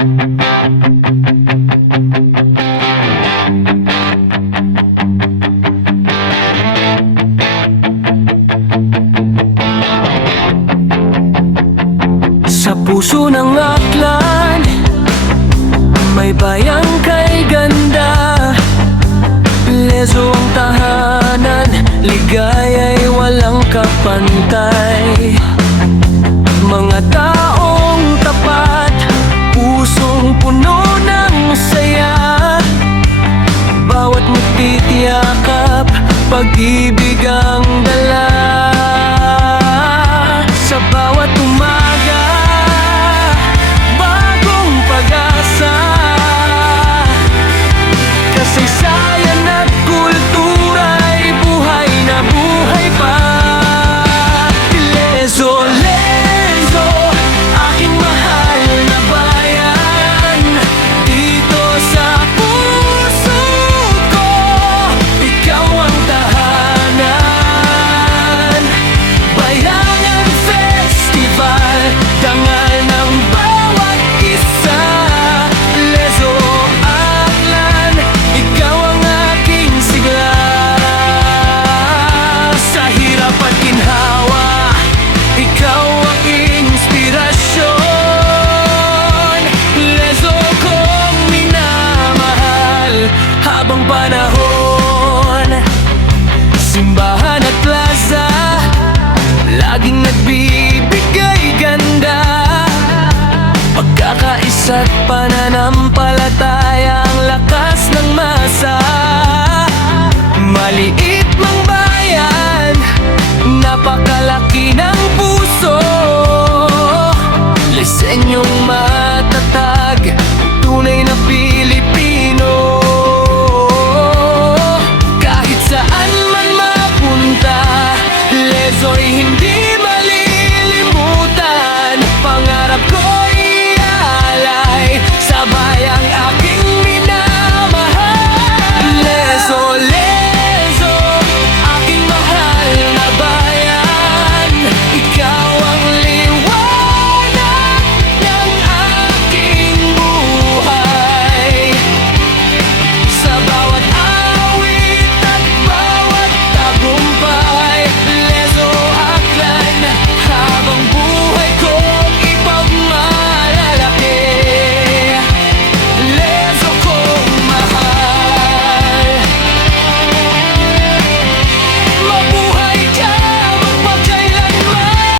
Sa puso ng Aklan, may bayang kay ganda. Lezo ang tahanan, ligaya'y walang kapantay. Mga taong tapat, pusong puno ng saya. Bawat nagtitiyakap, pag-ibig ang dala. Sa bawat umaga, bagong pag-asa. Kasaysayan at kultura'y buhay na buhay pa. Lezo, Lezo, aking mahal na bayan. Dito sa puso ko, ikaw ang tahanan. Bayanan Festival, dangal ng bawat isa. Lezo, Aklan, ikaw ang aking sigla. Sa hirap at ginhawa, ikaw ang inspirasyon. Lezo kong minamahal habang panahon. Simbahan at plaza, laging nagbibigay ganda. Pagkakaisa't pananampalataya, ang lakas ng masa. Maliit mang bayan, napakalaki ng puso. Lisenyong